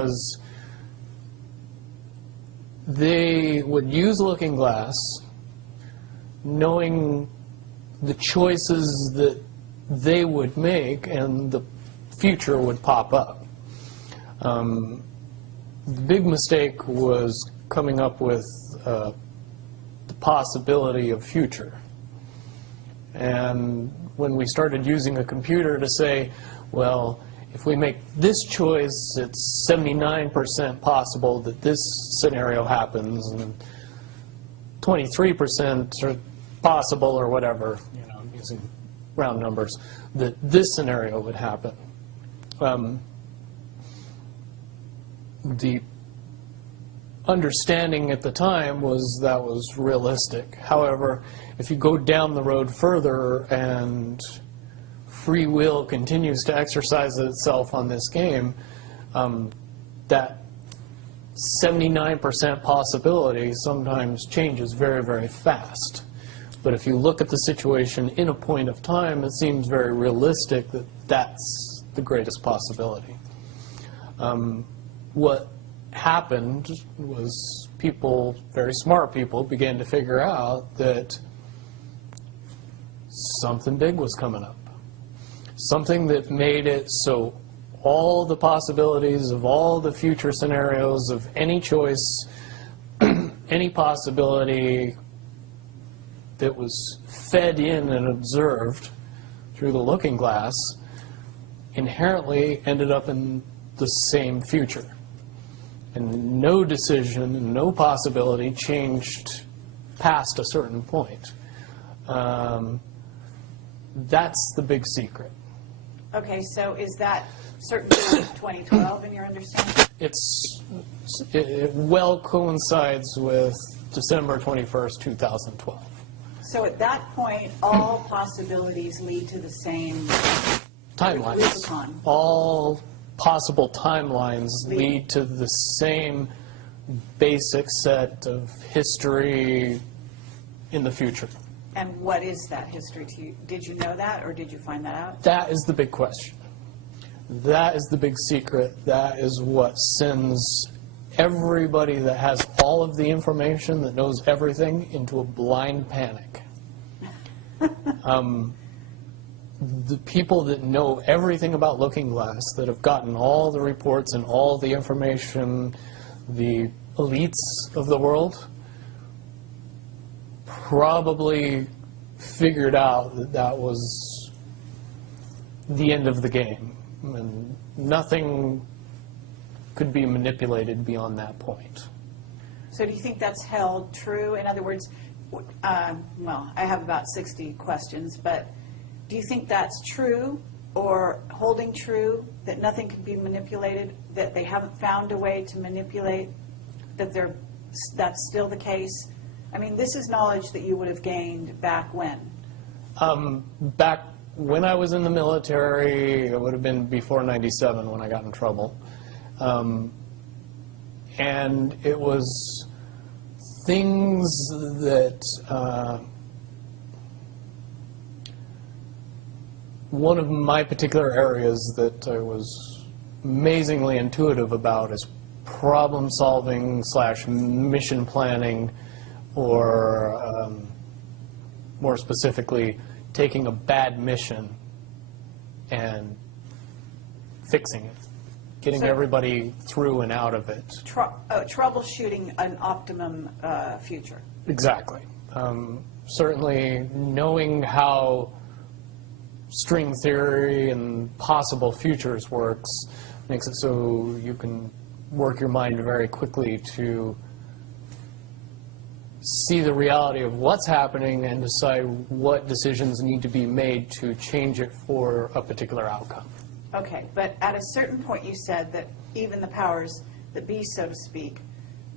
was they would use Looking Glass, knowing the choices that they would make, and the future would pop up. The big mistake was coming up with the possibility of future. And when we started using a computer to say, well, if we make this choice, it's 79% possible that this scenario happens, and 23% are possible, or whatever, you know, I'm using round numbers, that this scenario would happen. The understanding at the time was that was realistic. However, if you go down the road further and free will continues to exercise itself on this game, that 79% possibility sometimes changes very, very fast. But if you look at the situation in a point of time, it seems very realistic that that's the greatest possibility. What happened was people, very smart people, began to figure out that something big was coming up. Something that made it so all the possibilities of all the future scenarios of any choice, any possibility that was fed in and observed through the Looking Glass inherently ended up in the same future. And no decision and no possibility changed past a certain point. That's the big secret. Okay, so is that certainly 2012 in your understanding? It well coincides with December 21st, 2012. So at that point, all possibilities lead to the same timelines. All possible timelines lead to the same basic set of history in the future. And what is that history to you? Did you know that, or did you find that out? That is the big question. That is the big secret. That is what sends everybody that has all of the information, that knows everything, into a blind panic. The people that know everything about Looking Glass, that have gotten all the reports and all the information, the elites of the world, probably figured out that that was the end of the game, and nothing could be manipulated beyond that point. So do you think that's held true? In other words, well, I have about 60 questions, but do you think that's true, or holding true, that nothing can be manipulated, that they haven't found a way to manipulate, that that's still the case? I mean, this is knowledge that you would have gained back when? Back when I was in the military, it would have been before '97 when I got in trouble. And it was things that one of my particular areas that I was amazingly intuitive about is problem solving / mission planning, or more specifically, taking a bad mission and fixing it, getting everybody through and out of it. Troubleshooting an optimum future. Exactly. Certainly knowing how string theory and possible futures works makes it so you can work your mind very quickly to see the reality of what's happening and decide what decisions need to be made to change it for a particular outcome. Okay, but at a certain point you said that even the powers that be, so to speak,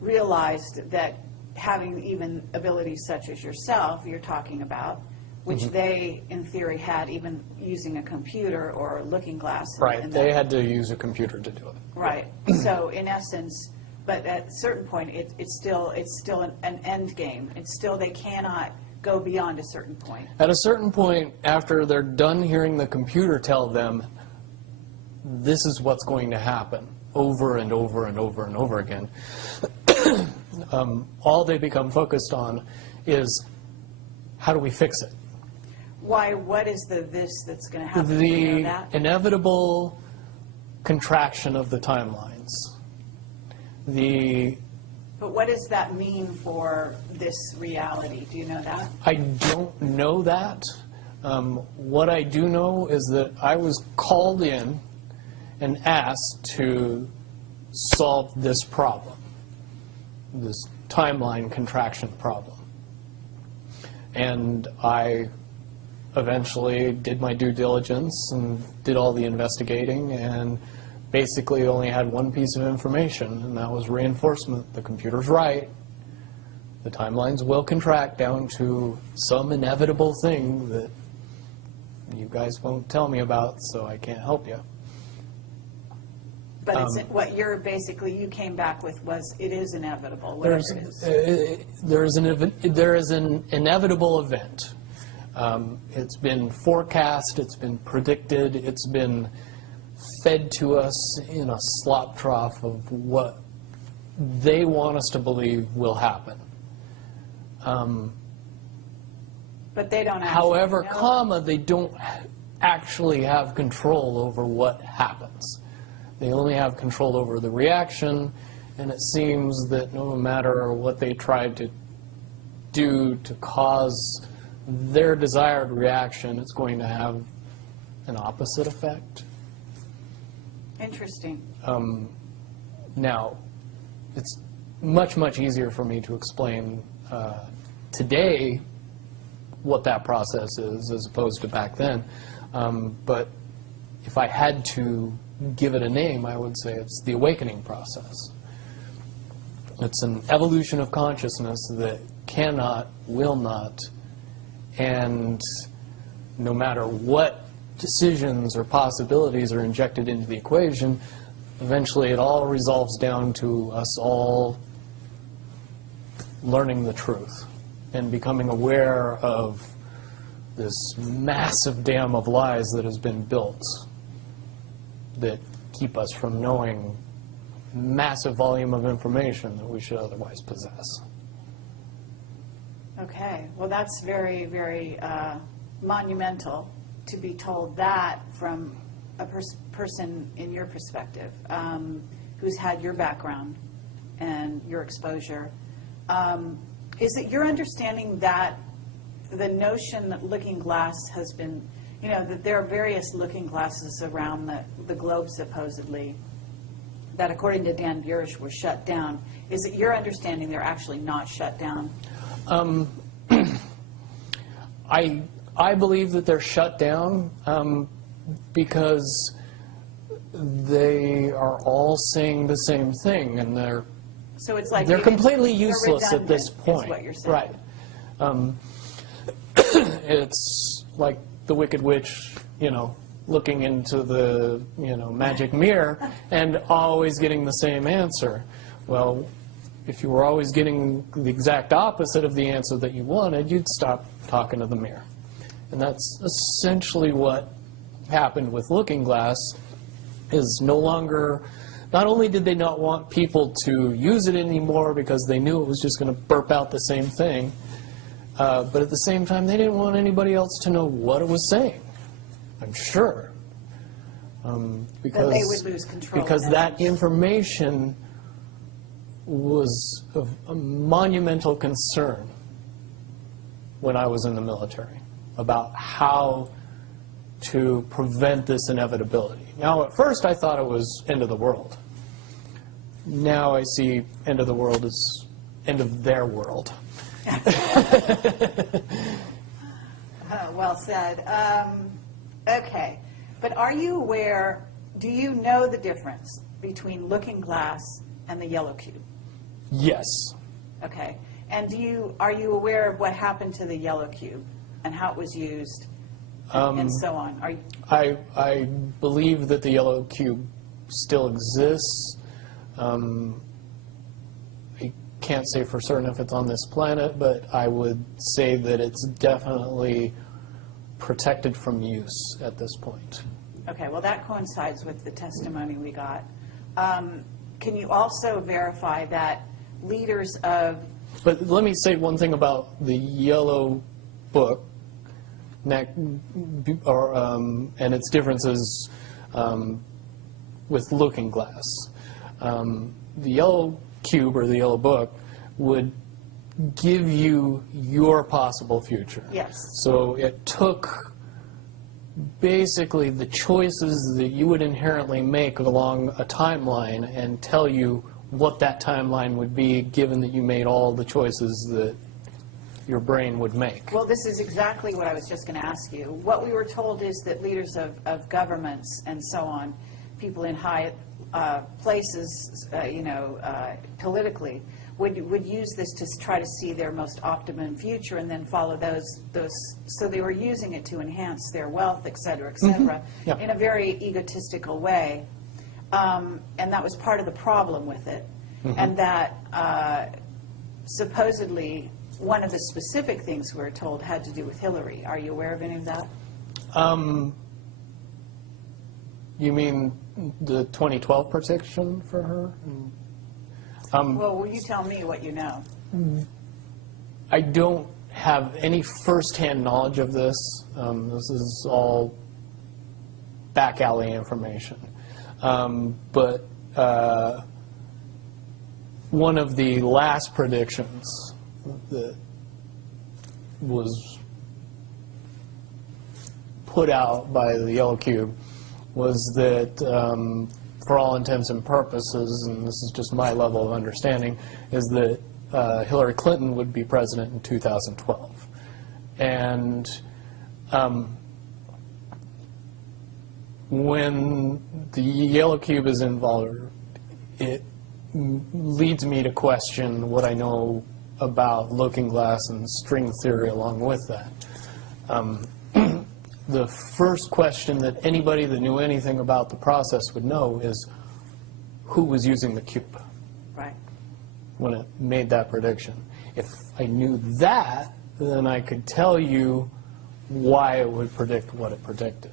realized that having even abilities such as yourself, you're talking about, which they, in theory, had even using a computer or a Looking Glass. Right, they had to use a computer to do it. Right, so in essence, but at a certain point, it's still an end game. It's still, they cannot go beyond a certain point. At a certain point, after they're done hearing the computer tell them, this is what's going to happen, over and over and over and over again, all they become focused on is how do we fix it? Why? What is the this that's going to happen? Do you know The that? inevitable contraction of the timelines. But what does that mean for this reality? Do you know that? I don't know that. What I do know is that I was called in and asked to solve this problem, this timeline contraction problem. And I eventually did my due diligence and did all the investigating and basically only had one piece of information, and that was reinforcement. The computer's right. The timelines will contract down to some inevitable thing that you guys won't tell me about, so I can't help you. But it's, what you're basically, you came back with was it is inevitable, whatever it is. There is an inevitable event. It's been forecast, it's been predicted, it's been fed to us in a slop trough of what they want us to believe will happen. But they don't actually However, know. they don't actually have control over what happens. They only have control over the reaction, and it seems that no matter what they try to do to cause their desired reaction, it's going to have an opposite effect. Interesting. Now, it's much, much easier for me to explain today what that process is as opposed to back then. But if I had to give it a name, I would say it's the awakening process. It's an evolution of consciousness that cannot, will not, and no matter what decisions or possibilities are injected into the equation, eventually it all resolves down to us all learning the truth and becoming aware of this massive dam of lies that has been built that keep us from knowing massive volume of information that we should otherwise possess. Okay. Well, that's very, very monumental to be told that from a person in your perspective, who's had your background and your exposure. Is it your understanding that the notion that Looking Glass has been, you know, that there are various looking glasses around the globe supposedly, that according to Dan Burish were shut down. Is it your understanding they're actually not shut down? I believe that they're shut down because they are all saying the same thing, and they're So it's like completely they're useless at this redundant, point. is what you're saying. Right. It's like the Wicked Witch, you know, looking into the, you know, magic mirror and always getting the same answer. Well, if you were always getting the exact opposite of the answer that you wanted, you'd stop talking to the mirror. And that's essentially what happened with Looking Glass, is no longer, not only did they not want people to use it anymore because they knew it was just going to burp out the same thing, but at the same time, they didn't want anybody else to know what it was saying, I'm sure. Because they would lose control. Because that information was of a monumental concern when I was in the military about how to prevent this inevitability. Now, at first, I thought it was end of the world. Now I see end of the world as end of their world. Well said. Okay. But are you aware, do you know the difference between Looking Glass and the yellow cube? Yes. Okay. And are you aware of what happened to the yellow cube and how it was used and so on? I believe that the yellow cube still exists. I can't say for certain if it's on this planet, but I would say that it's definitely protected from use at this point. Okay, well, that coincides with the testimony we got can you also verify that leaders of, But let me say one thing about the Yellow Book, and its differences with Looking Glass. The Yellow Cube, or the Yellow Book, would give you your possible future. yes, So it took basically the choices that you would inherently make along a timeline and tell you what that timeline would be, given that you made all the choices that your brain would make. well, this is exactly what I was just going to ask you. What we were told is that leaders of governments and so on, people in high places, politically, would use this to try to see their most optimum future and then follow those. So they were using it to enhance their wealth, et cetera, Yeah. in a very egotistical way. And that was part of the problem with it. And that supposedly one of the specific things we were told had to do with Hillary. Are you aware of any of that? You mean the 2012 prediction for her? Well, will you tell me what you know? I don't have any firsthand knowledge of this. This is all back alley information. But one of the last predictions that was put out by the Yellow Cube was that, for all intents and purposes, and this is just my level of understanding, is that Hillary Clinton would be president in 2012. And when the Yellow Cube is involved, it leads me to question what I know about Looking Glass and string theory along with that. The first question that anybody that knew anything about the process would know is who was using the cube Right. when it made that prediction. If I knew that, then I could tell you why it would predict what it predicted.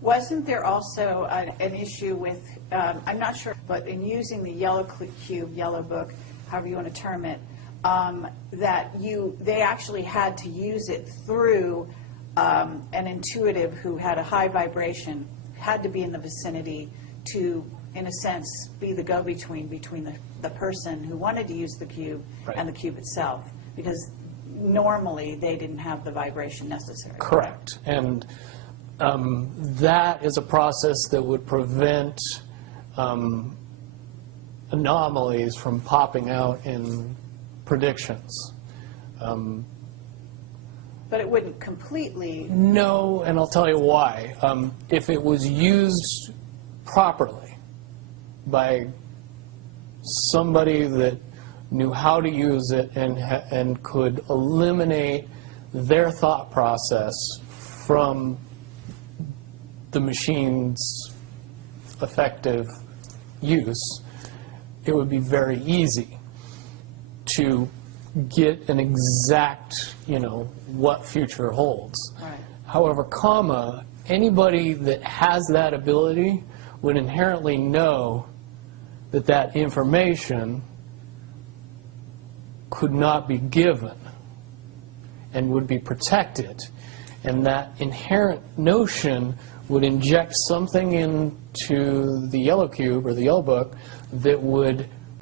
Wasn't there also an issue with, I'm not sure, but in using the Yellow Cube, Yellow Book, however you want to term it, that they actually had to use it through an intuitive who had a high vibration, had to be in the vicinity to, in a sense, be the go-between between the person who wanted to use the cube Right. and the cube itself, because normally they didn't have the vibration necessary. Correct. And that is a process that would prevent anomalies from popping out in predictions. But it wouldn't completely. No, and I'll tell you why. If it was used properly by somebody that knew how to use it and could eliminate their thought process from the machine's effective use, it would be very easy to get an exact, what future holds. Right. However, anybody that has that ability would inherently know that that information could not be given and would be protected. And that inherent notion would inject something into the Yellow Cube or the Yellow Book that would